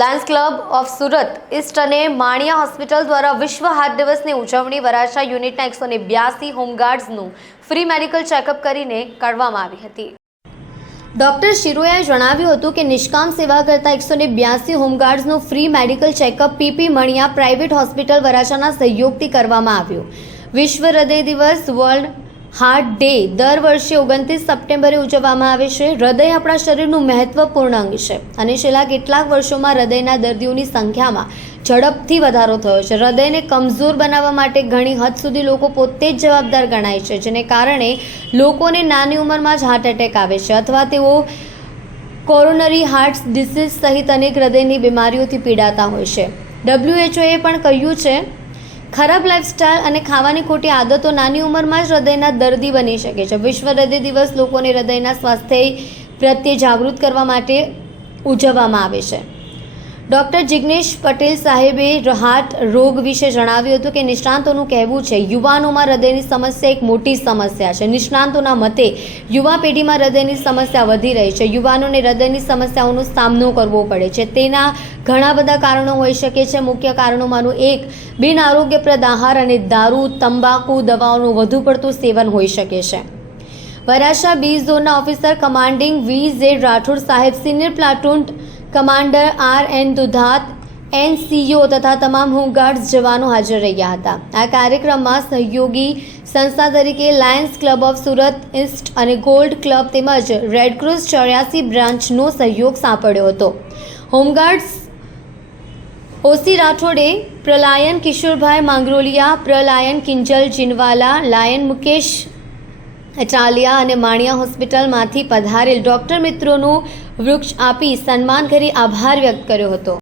Lions club of Surat East અને Maniya hospital દ્વારા વિશ્વ હાર્ટ દિવસની ઉજવણી વરાછા યુનિટના 182 હોમગાર્ડ્સનું ફ્રી મેડિકલ ચેકઅપ કરીને કરવામાં આવી હતી। ડોક્ટર શિરોયાએ જણાવ્યું હતું કે નિષ્કામ સેવા કરતા 182 હોમગાર્ડ્સનું free medical checkup PP Mania private hospital વરાછાના સહયોગથી કરવામાં આવ્યું। વિશ્વ હૃદય દિવસ વર્લ્ડ હાર્ટ ડે દર વર્ષે 29 સપ્ટેમ્બરે ઉજવવામાં આવે છે। હૃદય આપણા શરીરનું મહત્વપૂર્ણ અંગ છે અને છેલ્લા કેટલાક વર્ષોમાં હૃદયના દર્દીઓની સંખ્યામાં ઝડપથી વધારો થયો છે। હૃદયને કમજોર બનાવવા માટે ઘણી હદ સુધી લોકો પોતે જ જવાબદાર ગણાય છે, જેને કારણે લોકોને નાની ઉંમરમાં જ હાર્ટ એટેક આવે છે અથવા તેઓ કોરોનરી હાર્ટ ડિસીઝ સહિત અનેક હૃદયની બીમારીઓથી પીડાતા હોય છે। WHO પણ કહ્યું છે ખરાબ લાઇફસ્ટાઇલ અને ખાવાની ખોટી આદતો નાની ઉંમરમાં જ હૃદયના દર્દી બની શકે છે। વિશ્વ હૃદય દિવસ લોકોને હૃદયના સ્વાસ્થ્ય પ્રત્યે જાગૃત કરવા માટે ઉજવવામાં આવે છે। ડૉક્ટર જિગ્નેશ પટેલ સાહેબે હાર્ટ રોગ વિશે જણાવ્યું હતું કે નિષ્ણાંતોનું કહેવું છે યુવાનોમાં હૃદયની સમસ્યા એક મોટી સમસ્યા છે। નિષ્ણાંતોના મતે યુવા પેઢીમાં હૃદયની સમસ્યા વધી રહી છે। યુવાનોને હૃદયની સમસ્યાઓનો સામનો કરવો પડે છે। તેના ઘણા બધા કારણો હોઈ શકે છે। મુખ્ય કારણોમાંનું એક બિન આરોગ્યપ્રદ આહાર અને દારૂ, તંબાકુ, દવાઓનું વધુ પડતું સેવન હોઈ શકે છે। વરાછા બી ઝોનના ઓફિસર કમાન્ડિંગ V.Z. રાઠોડ સાહેબ, senior platoon commander R.N. Dudhat, NCO તથા તમામ હોમગાર્ડ્સ જવાનો હાજર રહ્યા હતા। આ કાર્યક્રમમાં સહયોગી સંસ્થા તરીકે Lions club of Surat East અને ગોલ્ડ ક્લબ તેમજ રેડક્રોસ 84 બ્રાન્ચનો સહયોગ સાંપડ્યો હતો। હોમગાર્ડ્સ ઓસી રાઠોડે પ્રલાયન કિશોરભાઈ માંગરોલિયા, પ્રલાયન કિંજલ જીનવાલા, લાયન મુકેશ અટાલિયા અને માણિયા હોસ્પિટલમાંથી પધારેલ ડોક્ટર મિત્રોનું વૃક્ષ આપી સન્માન કરી આભાર વ્યક્ત કર્યો હતો।